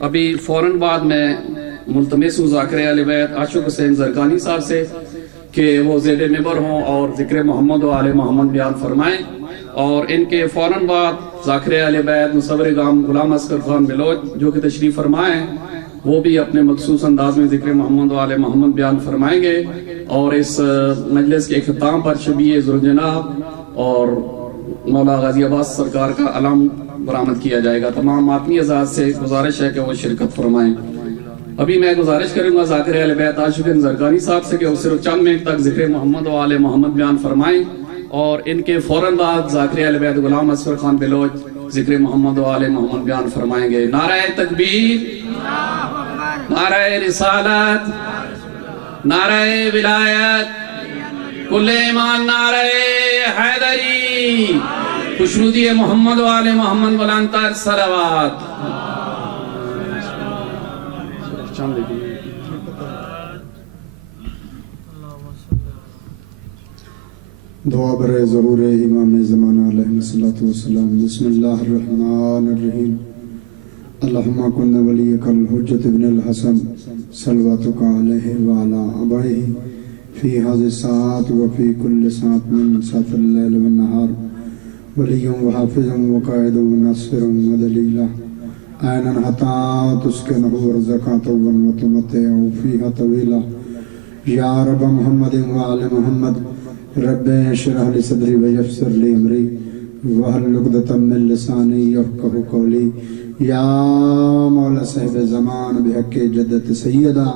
ابھی فوراً بعد میں ملتمس ہوں ذاکر اہل بیت عاشق حسین زرقانی صاحب سے کہ وہ زیر ممبر ہوں اور ذکر محمد و آل محمد بیان فرمائیں، اور ان کے فوراً بعد ذاکر اہل بیت مصور گام غلام اصغر خان بلوچ جو کہ تشریف فرمائیں وہ بھی اپنے مخصوص انداز میں ذکر محمد و آل محمد بیان فرمائیں گے، اور اس مجلس کے اختتام پر شبیہ ذوالجناب اور مولا غازی عباس سرکار کا علم برآمد کیا جائے گا۔ تمام ماتمی اعزاز سے گزارش ہے کہ وہ شرکت فرمائیں۔ ابھی میں گزارش کروں گا ذاکر اہل بیت عاشق زرقانی صاحب سے کہ وہ صرف چند منٹ تک ذکر محمد و آل محمد بیان فرمائیں، اور ان کے فوراً بعد ذاکر اہل بیت غلام اصغر خان بلوچ ذکر محمد و آل محمد بیان فرمائیں گے۔ نعرہ تکبیر، نعرہ رسالت، نعرہ ولایت، کل ایمان، نعرہ حیدری، خوشنودی محمد و آل محمد بلند تر صلوات۔ دعا برائے ظہور امام زمانہ علیہ السلام۔ بسم اللہ الرحمن الرحیم۔ اللہم کن ولیک الحجت ابن الحسن صلواتک علیہ وعلا آبائہ فی ہذ الساعت وفی کل ساعت من ساعت اللیل والنہار ولی وحافظ وقائد ونصر ودلیلہ عیناً حتی تسکنہ رزقات وتمتع فیہا طویلہ یا رب محمد وآل محمد رب اشرح لی صدری ویسر لی امری واحلل عقدۃ من لسانی یفقہوا قولی یا مولا صاحب زمان بحق جدت سیدہ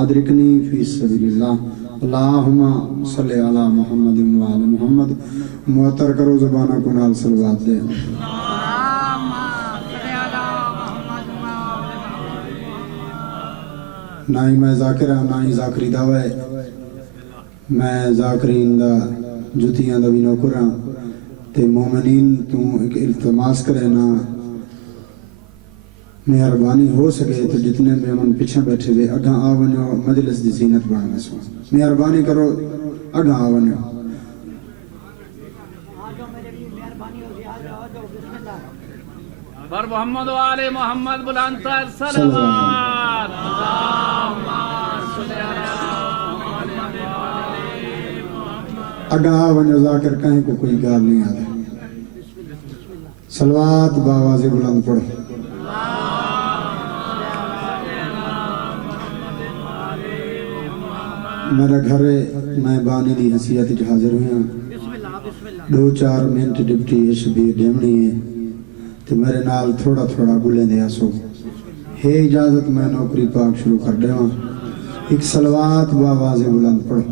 ادرکنی فی سبیل اللہ۔ اللہم صلی علی محمد وآل محمد۔ معطر کرو زبانہ کو نال صلوات دے۔ نہ ہی میں ذاکر ہوں نہ ہی ذاکری دعوی ہے، میں ذاکرین دا جتیاں دا بھی نوکر ہاں تے مومنین تو ایک التماس کرے نا مہربانی ہو سکے تو جتنے میمن پیچھے بیٹھے ہوئے اگاں آونیو مجلس دی زینت بڑھنے سو مہربانی کرو اگاں آونیو۔ بر محمد و آل محمد بلند تر صلوات۔ اگاں آونیو ذاکر کہیں کو کوئی گال نہیں آتا، صلوات باواز بلند پڑھو۔ میرا گھر میں بانی دی حیثیت حاضر ہویا، 2-4 منٹ ڈپٹی شبیر ڈیمنی ہے تو میرے نال تھوڑا تھوڑا گلیں دیا سو ہے اجازت میں نوکری پاک شروع کر دے ہوں۔ ایک صلوات باواز بلند پڑھو۔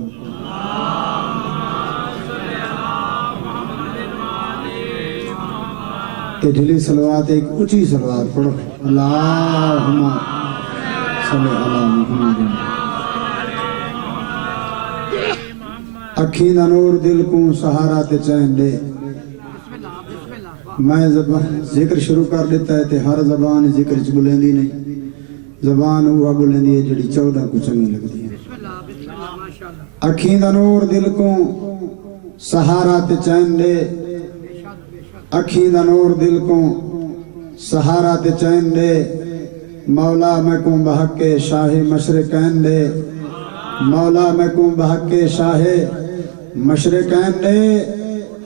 کہ ڈھلی صلوات ایک اونچی صلوات پڑھو۔ اللہم صلی علی محمد۔ اکھیں دا نور دل کو سہارا تے چین دے۔ میں ذکر شروع کر دیتا ہے تے ہر زبان ذکر چ بلندی نہیں، زبان وہ بلندی ہے جڑی 14 کو چنگی لگتی ہے۔ اکھیں دا نور دل کو سہارا تے چین دے، اکھیں دا نور دل کو سہارا تے چین دے، مولا میں کو بحق شاہ مشرقین دے، مولا میں کو بحق شاہ مشرقین دے۔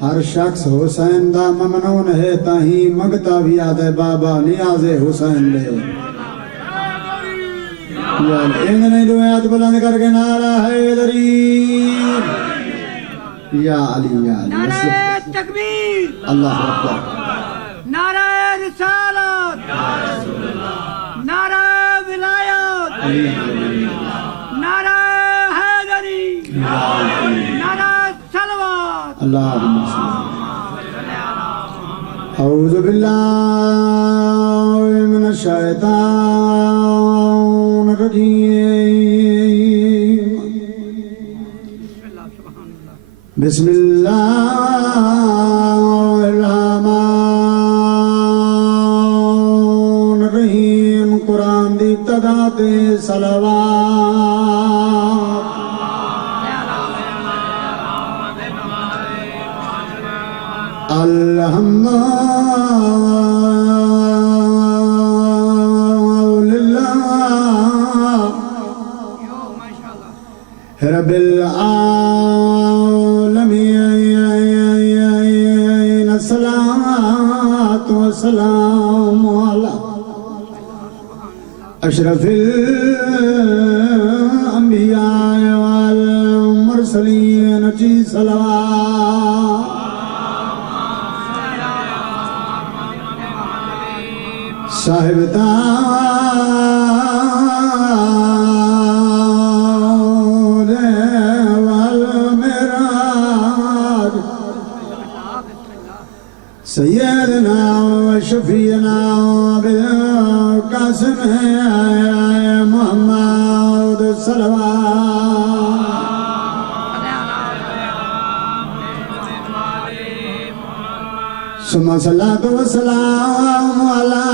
ہر شخص حسین دا ممنون ہے تاہی مگتا بھی آدھے بابا نیاز حسین دے۔ انہیں دعایات بلند کر کے نعرہ حیدری یا علی یا علی۔ نعرہ تکبیر، اللہ اکبر، نعرہ رسالت، نعرہ ولایت، نعرہ حیدری، نعرہ صلوات۔ اللہم اعوذ باللہ من الشیطان الرجیم، بسم اللہ الرحمن الرحیم۔ قرآن دی ابتدا تے صلوات۔ الحمد رب العالمین الصلاة والسلام علی اشرف الانبیاء والمرسلین جی صلوات صاحب تاج والمعراج سیدنا و شفیعنا بالقاسم محمد صلوات ثم صلاة والسلام على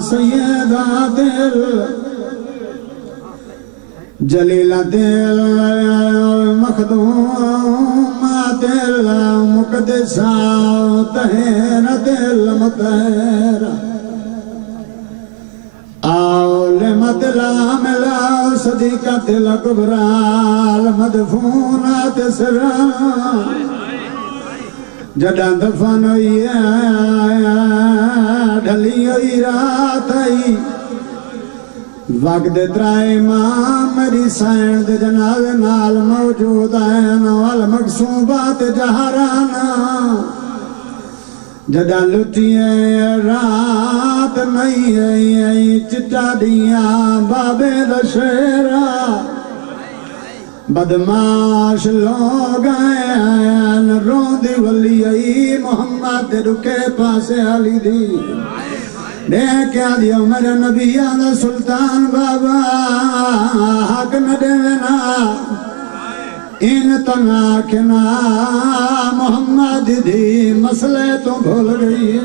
سيدات الجليلة المخدومات المقدسة طاهرة المطهرة عالمة العاملة صديقة الكبرى المدفونة سرا جدان دفن ہوئی ڈھلی ہوئی رات آئی وقت ترائے امام میری سائن دے جناز نال موجود آئین والمقصوبات جہرانا جدان لٹیے رات نہیں آئی چٹا دیاں بابے دشیرہ بدماش لوگ آئین روندی ولی آئی محمد رکے پاسے علی دی دیکھا دیو میرے نبی آدھا سلطان بابا حق نہ دینا ان تناکنا محمد دی مسئلے تو بھول گئی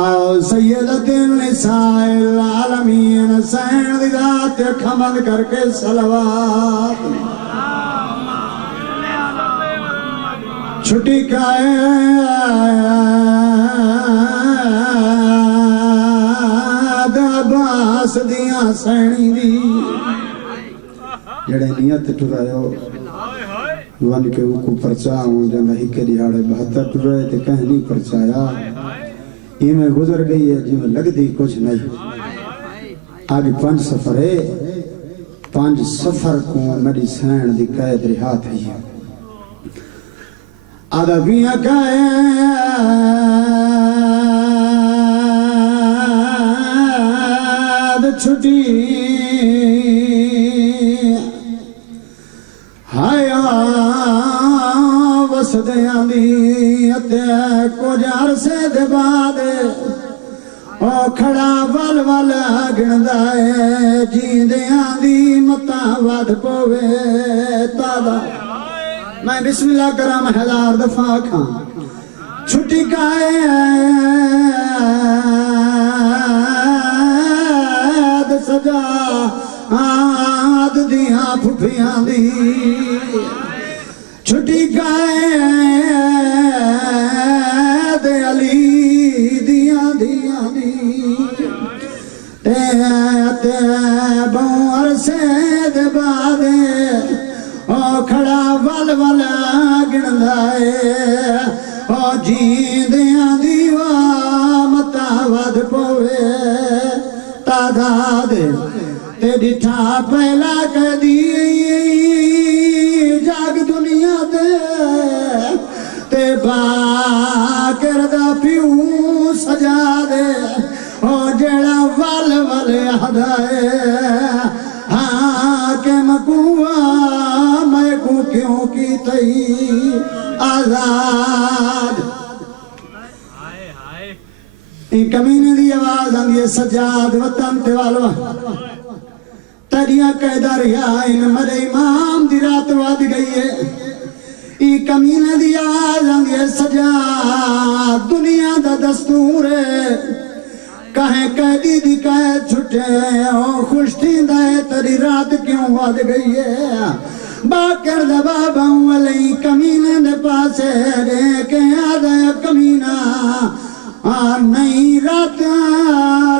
آؤ سیدت النساء العالمین سین دی ذات کھمد کر کے صلوات چھٹی کائے دباس دیاں سینی دی جڑے نیت ٹرائے ہو ون کے اوکو پرچا ہوں جنہ ہی کے دیہاڑے 72 ٹرائے تے کہنی پرچایا یہ میں گزر گئی ہے جی میں لگ دی کچھ نہیں آج 5 سفر ہے 5 سفر کو میری سین دی قید رہات ہے آدھا بیاں قید چھٹی ہایا وسدیاں دی اتے کو جار سے دے بعد او کھڑا ول ول گندائے جیندیاں دی متا ود پوے تادا میں بسم اللہ کرام 1000 دفعہ کھاں چھٹی قید سجا آد دیاں پھپیاں دی چھٹی قید علی دیاں دیاں دی تے بہوں عرصے دے بعد او کھڑا ول ول گندائے او جیندیاں دیوا متا ود پوے تعداد تے ڈٹھا پہلا کدی جاگ دنیا تے باکر دا پیو سجا دے او جیڑا ول ول ہدائے حاکم کوہ میں کو کیوں کی تئی آزاد این کمینے دی آواز آندی ہے سجاد وطن تے والو تریاں قیدہ رہا ان مرے امام دی رات واد گئی ہے این کمینے دی آواز آندی ہے سجاد دنیا دا دستور ہے کہیں قیدی دی قید چھٹے او خوش تھیندہ ہے تری رات کیوں واد گئی ہے باکر دبابا علی کمینے دے پاسے دیکھے آدھا کمینہ نہیں رات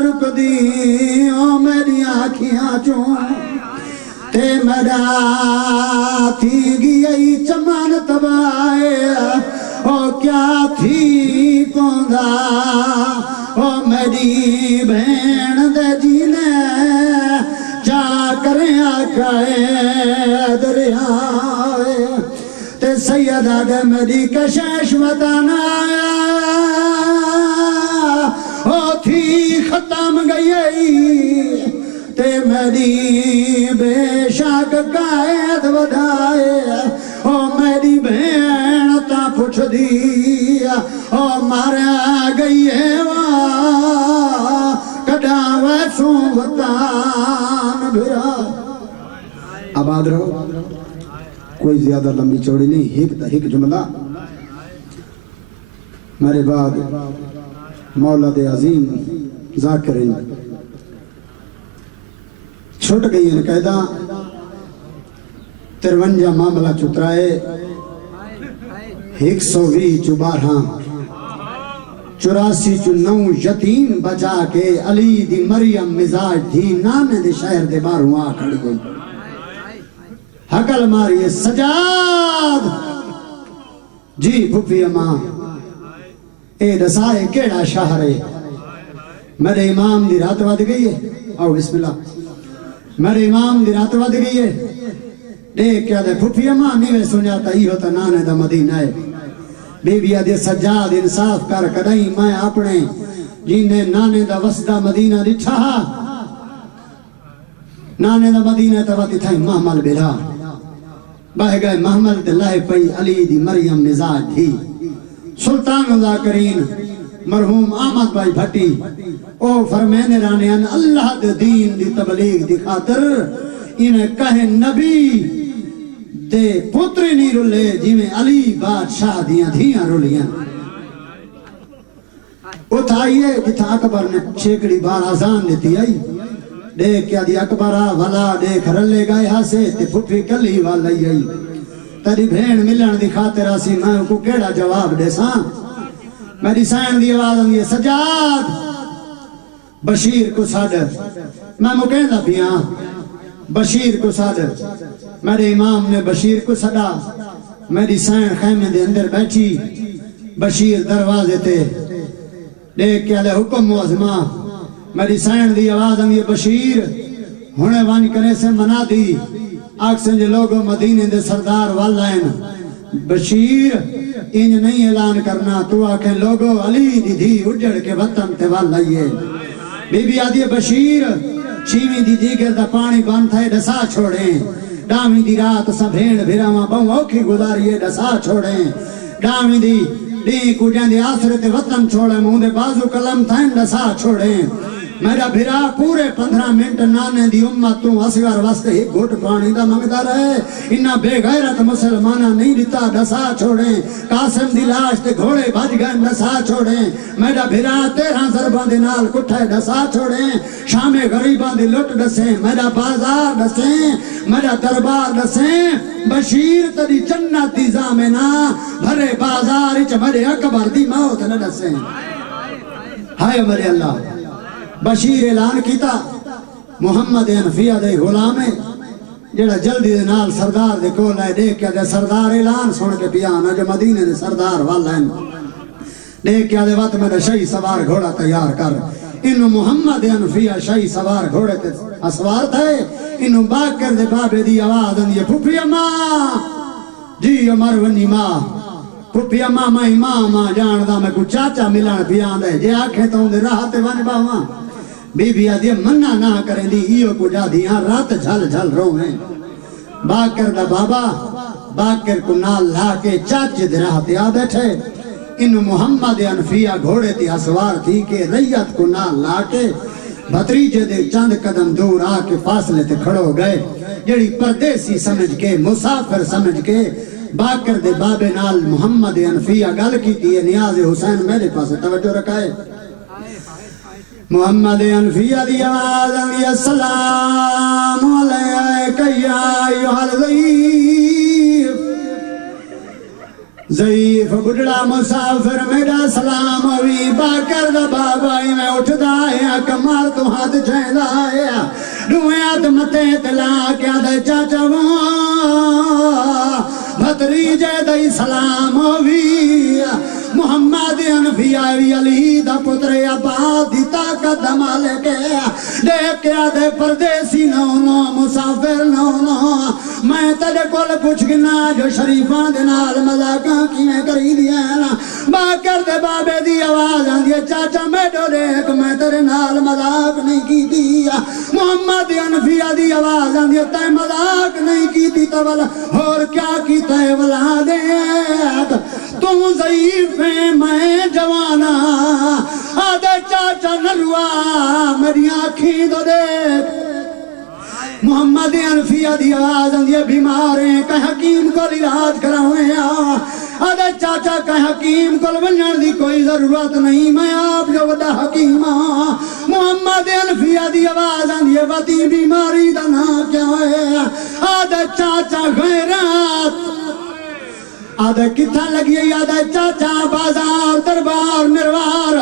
رک دی میرا تھی گئی چمن تبائے او کیا تھی پوندا او میری بہن دے جینے چا کریں آکائے دریائے تے سیدہ دے میری کشش وطانا او تھی ختم گئی تے میری بے شک قائد ودائے او میری بہن تا پوچھ دیا او مارا گئی ہے کڈا ویسوں وطان بھرا آباد رہو کوئی زیادہ لمبی چوڑی نہیں ایک جملہ میرے بعد مولا دے عظیم ذاکرین چھوٹ گئی ان قیدہ 53 معاملہ چترائے 120 12 84 یتیم بچا کے علی دی مریم مزاج تھی نانے دے شہر دے باروں آ کھڑ گئی حقل ماری سجاد جی پھپھی اماں اے دسائے کیڑا شہر ہے میرے امام دی رات ود گئی ہے آؤ بسم اللہ میرے امام دی رات ود گئی ہے دیکھ کیا دے پھپھی اماں نہیں سنجاتا ہی ہوتا نانے دا مدینہ ہے بی بی آدھے سجاد انصاف کر کدائی میں اپنے جینے نانے دا وسدہ مدینہ دچھا نانے دا مدینہ تواتی تھائی محمل بلا بہ گئے محمل دلائے پئی علی دی مریم مزاج تھی سلطان ذاکرین مرحوم احمد بھائی بھٹی او فرمینے رانے ان اللہ دے دین دی تبلیغ دی خاطر انہیں کہے نبی دے پتری نہیں رولے جی میں علی بادشاہ دیاں دھیاں رولیاں اتھائیے جتھا اکبر نے چھیکڑی بار آزان دیتی آئی دیکھ کیا دی اکبرہ والا دیکھ رلے گئے ہاسے تے پھپھی کلی والا آئی تری بھین ملن دی خاطر آسی میں کو کیڑا جواب دے ساں میری سائن دی آواز آنگی سجاد بشیر کو صادر میں مکیندہ پیاں بشیر کو صادر میرے امام نے بشیر کو صدا میری سائن خیمے دے اندر بیٹھی بشیر دروازے تے دیکھ کے علیہ حکم معظمہ میری سائن دی آواز آنگی بشیر ہونے وان کرے سے منا دی آکسن جو لوگوں مدینے دے سردار والائن بشیر انج نہیں اعلان کرنا تو آکھیں لوگوں علی دی دھی اجڑ کے وطن تے والائیے بی بی آدھی بشیر چیویں دی دیگر دا پانی بان تھے ڈسا چھوڑیں ڈامی دی رات سا بھیڑ بھیراما بہوں اوکھی گزاریے ڈسا چھوڑیں ڈامی دی کو جاندے آسرے تے وطن چھوڑیں مہندے بازو کلم تھیں ڈسا چھوڑیں میرا بھیرا پورے 15 منٹ نانے دی امت تو اسگر واسطے ہی گھٹ پانی دا منگتا رہے انہا بے غیرت مسلمانہ نہیں دیتا ڈسا چھوڑیں قاسم دی لاش تے گھوڑے بھج گئے ڈسا چھوڑیں میرا بھیرا 13 ضربان دے نال کٹھے ڈسا چھوڑیں شام غریبان دی لٹ ڈسیں میرا بازار ڈسیں میرا دربار ڈسیں بشیر تری جنت دی زامنہ بھرے بازار اچ میرے اکبر دی موت نہ ڈسیں ہائے میرے اللہ بشیر اعلان کیتا محمد انفیہ دے غلامے جڑا جلدی دے نال سردار دے کول آئے دیکھ کے دے سردار اعلان سن کے پیانا جو مدینے دے سردار والا ہیں دیکھ کے دے وقت میں دے شہی سوار گھوڑا تیار کر انہوں محمد انفیہ شہی سوار گھوڑے تے اسوار تھے انہوں باگ کر دے بابے دی آواز اندیے پھپھی اماں جی عمر ونی ماں پھپھی اماں میں امام جاندہ میں کو چاچا ملان پیان دے جے آکھیں تو اندے راہ تے ون باواں بی بی آدھی منع نہ کریں دی ایو کو جا دیاں رات جھل جھل رو ہیں باکر دا بابا باکر کو نال لا کے چاچے دے راہ تے آ بیٹھے انہوں محمد انفیہ گھوڑے تے اسوار تھی کہ ریت کو نال لا کے بھتریجے دے چند قدم دور آ کے فاصلے تے کھڑو گئے جڑی پردیسی سمجھ کے مسافر سمجھ کے باکر دے بابے نال محمد انفیہ گل کی تھی نیاز حسین میرے پاس توجہ رکھائے محمد انفیہ دی آواز آنگی السلام علیکہ یا ایوہ الضعیف ضعیف بڑھڑا مسافر میرا سلام ہوئی باکر دا بابا ہی میں اٹھ دایا کمار تو ہاتھ چھین دایا دویا ہاتھ متے تلا کیا دے چاچا بھتریجے دے سلام ہوئی محمد انفیاء علی دا پتر عباد دی طاقت دمال کے دیکھ کے دے پردیسی نو مسافر نو میں تیرے کول پوچھ گنا جو شریفان دے نال مذاقاں کیویں کری دیا نا باکر دے بابے دی آواز آندی چاچا میڈو دیکھ میں تیرے نال مذاق نہیں کی دیا محمد انفیاء دی آواز آندی تے مذاق نہیں کی دی تو اور کیا کی تے ولا دیکھ تم ضعیف ہیں میں جوانا آدھے چاچا نلوا میری آنکھیں دو دیکھ محمد انفیاء دی آواز آندی بیمار ہیں کہ حکیم کو علاج کراویں آدھے چاچا کہ حکیم کو ونجن دی کوئی ضرورت نہیں میں آپ جو وڈا حکیم محمد انفیاء دی آواز آندی وڈی بیماری دا نا کیا ہے آدھے چاچا غیرات آدھے کتھا لگی آدھے چاچا بازار دربار مروار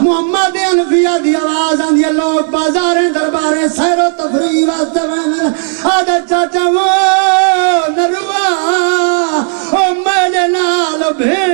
محمد انفیاء دی آواز آندی لوگ بازاریں درباریں سیر و تفریح واسطے وین آدھے چاچا وہ نروا او میرے نال بھیڑ